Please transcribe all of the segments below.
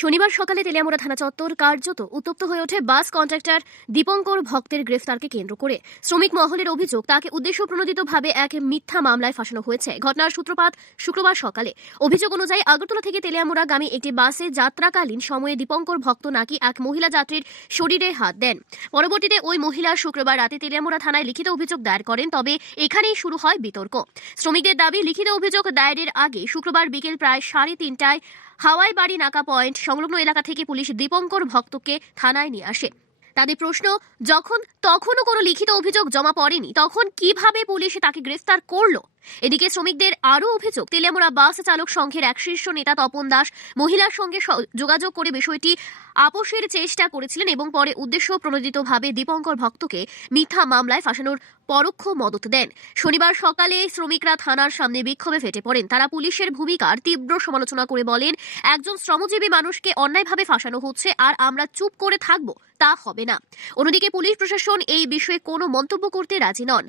শনিবার সকালে তেলিয়ামুড়া থানা চত্বর কার্যত উত্তপ্ত হয়ে ওঠে বাস কন্ট্রাক্টর দীপঙ্কর ভক্তের গ্রেফতারকে কেন্দ্র করে। শ্রমিক মহলের অভিযোগ, তাকে উদ্দেশ্য প্রণোদিতভাবে এক মিথ্যা মামলায় ফাঁসানো হয়েছে। ঘটনার সূত্রপাত শুক্রবার সকালে। অভিযোগ অনুযায়ী আগরতলা থেকে তেলিয়ামুড়াগামী একটি বাসে যাত্রাকালীন সময়ে দীপঙ্কর ভক্ত নাকি এক মহিলা যাত্রীর শরীরে হাত দেন। পরবর্তীতে ওই মহিলা শুক্রবার রাতে তেলিয়ামুড়া থানায় লিখিত অভিযোগ দায়ের করেন। তবে এখানেই শুরু হয় বিতর্ক। শ্রমিকদের দাবি, লিখিত অভিযোগ দায়েরের আগে শুক্রবার বিকেল প্রায় 3:30টায় হাওয়াই বাড়ি নাকা পয়েন্ট সংলগ্ন এলাকা থেকে পুলিশ দীপঙ্কর ভক্তকে থানায় নিয়ে আসে। তাদের প্রশ্ন, যখন তখনও কোনো লিখিত অভিযোগ জমা পড়েনি, তখন কিভাবে পুলিশ তাকে গ্রেফতার করলো? এদিকে শ্রমিকদের আরও অভিযোগ, তেলিয়ামুড়া বাস চালক সংঘের এক শীর্ষ নেতা তপন দাস মহিলার সঙ্গে যোগাযোগ করে বিষয়টি আপোষের চেষ্টা করেছিলেন এবং পরে উদ্দেশ্য প্রণোদিতভাবে দীপঙ্কর ভক্তকে মিথ্যা মামলায় ফাঁসানোর পরোক্ষ মদত দেন। শনিবার সকালে শ্রমিকরা থানার সামনে বিক্ষোভে ফেটে পড়েন। তারা পুলিশের ভূমিকার তীব্র সমালোচনা করে বলেন, একজন শ্রমজীবী মানুষকে অন্যায়ভাবে ফাঁসানো হচ্ছে, আর আমরা চুপ করে থাকবো তা হবে না। অন্যদিকে পুলিশ প্রশাসন এই বিষয়ে কোনো মন্তব্য করতে রাজি নন।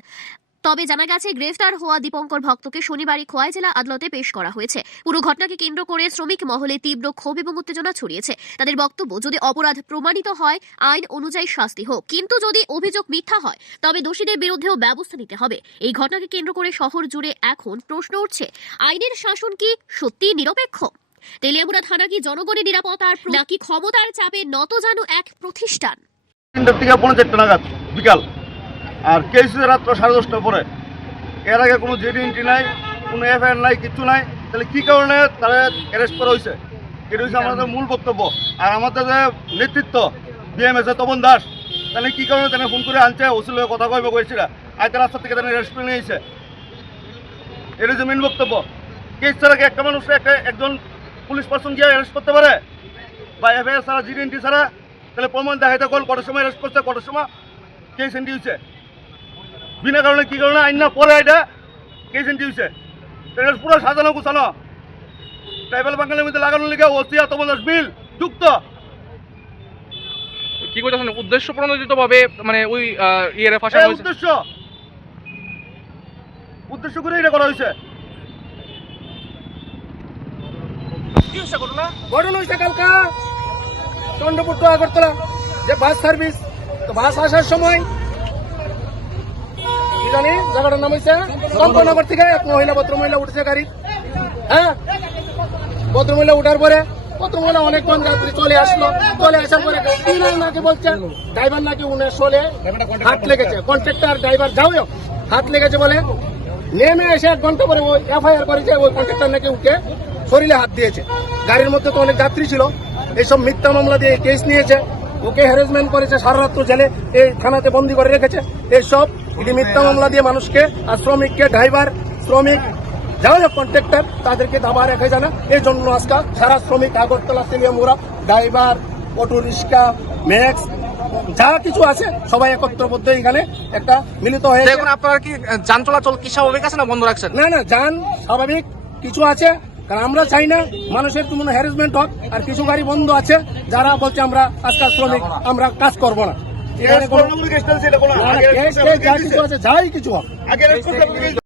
তবে জানা গেছে, গ্রেফতার হওয়া দীপঙ্কর ভক্তকে শনিবারই খোয়াই জেলা আদালতে পেশ করা হয়েছে। পুরো ঘটনাকে কেন্দ্র করে শ্রমিক মহলে তীব্র ক্ষোভ এবং উত্তেজনা ছড়িয়েছে। তাদের বক্তব্য, যদি অপরাধ প্রমাণিত হয় আইন অনুযায়ী শাস্তি হোক, কিন্তু যদি অভিযোগ মিথ্যা হয় তবে দোষীদের বিরুদ্ধেও ব্যবস্থা নিতে হবে। এই ঘটনাকে কেন্দ্র করে শহর জুড়ে এখন প্রশ্ন উঠছে, আইনের শাসন কি সত্যি নিরপেক্ষ? তেলিয়ামুড়া থানা কি জনগণের নিরাপত্তার নাকি ক্ষমতার চাপে নত যেন এক প্রতিষ্ঠান? 3টা থেকে 5:30 নাগাদ বিকাল, আর কেস রাত্র 10:30টার পরে। এর আগে কোনো জেডি এন্ট্রি নাই, কোনো এফআইআর নাই, কিছু নাই। তাহলে কী কারণে তারা অ্যারেস্ট করা হয়েছে? এটা হচ্ছে আমাদের মূল বক্তব্য। আর আমাদের যে নেতৃত্ব বিএমএস তপন দাস, তাহলে কী কারণে তারা ফোন করে আনছে, ওসিল কথা কইবে করেছিল, আয়তা রাস্তা থেকে তারা অ্যারেস্ট করে নিয়েছে। এটা হচ্ছে মেন বক্তব্য। কেস ছাড়া কি একটা মানুষ একজন পুলিশ পার্সন গিয়ে অ্যারেস্ট করতে পারে? বা এফআইআর ছাড়া, জিডি এন্ট্রি ছাড়া? তাহলে প্রমাণ দেখাইতে কল কটার সময় অ্যারেস্ট করছে, কটার সময় কেস এন্ট্রি হয়েছে, বিনা কারণে কী কারণে আইন না পরে এটা কেস এন্ট্রি হয়েছে। এটা পুরো সাজানো গুছানো ট্রাইবাল বাঙালির মধ্যে লাগানোর লিগে ওসিয়া তোমাদের বিল যুক্ত। কি করতেছেন উদ্দেশ্য প্রণোদিতভাবে, মানে ওই ইয়ের ফাঁসানো হয়েছে? উদ্দেশ্য করে এটা করা হয়েছে। ঘটনা হয়েছে কালকা চন্দ্রপুর টু আগরতলা যে বাস সার্ভিস, তো বাস আসার সময় কি জানি জায়গাটার নাম হয়েছে চম্পনগর থেকে এক ভদ্রমহিলা উঠেছে গাড়ি। হ্যাঁ, ভদ্রমহিলা উঠার পরে ভদ্রমহিলা অনেকক্ষণ যাত্রী চলে আসলো। চলে আসার পরে নাকি বলছে ড্রাইভার নাকি উনার শোলে হাত লেগেছে, কন্ট্রাক্টর ড্রাইভার যাও হাত লেগেছে বলে নেমে এসে 1 ঘন্টা পরে ওই এফআইআর করেছে, ওই কন্ট্রাক্টর নাকি উঠে শরীরে হাত দিয়েছে। গাড়ির মধ্যে তো অনেক যাত্রী ছিল। এইসব মিথ্যা মামলা দিয়ে কেস নিয়েছে, ওকে হ্যারাসমেন্ট করেছে, সারা রাত্র জেলে এই থানাতে বন্দি করে রেখেছে। এইসব এটি মিথ্যা মামলা দিয়ে মানুষকে, আর শ্রমিককে, ড্রাইভার শ্রমিক যারা কন্ট্রাক্টর তাদেরকে দাবা রেখে যায় না। এই জন্য আজকে সারা শ্রমিক Agartala, Teliamura, driver, auto rickshaw, max যা কিছু আছে সবাই একত্রবদ্ধ এখানে একটা মিলিত হয়েছে। আপনারা কি যান চলাচল কি স্বাভাবিক আছে না বন্ধ রাখছেন? না, যান স্বাভাবিক কিছু আছে, কারণ আমরা চাই না মানুষের কোনো হ্যারাসমেন্ট হোক। আর কিছু গাড়ি বন্ধ আছে, যারা বলছে আমরা আজকাল শ্রমিক, আমরা কাজ করবো না। এখানে কোনো যা কিছু আছে, যাই কিছু হোক।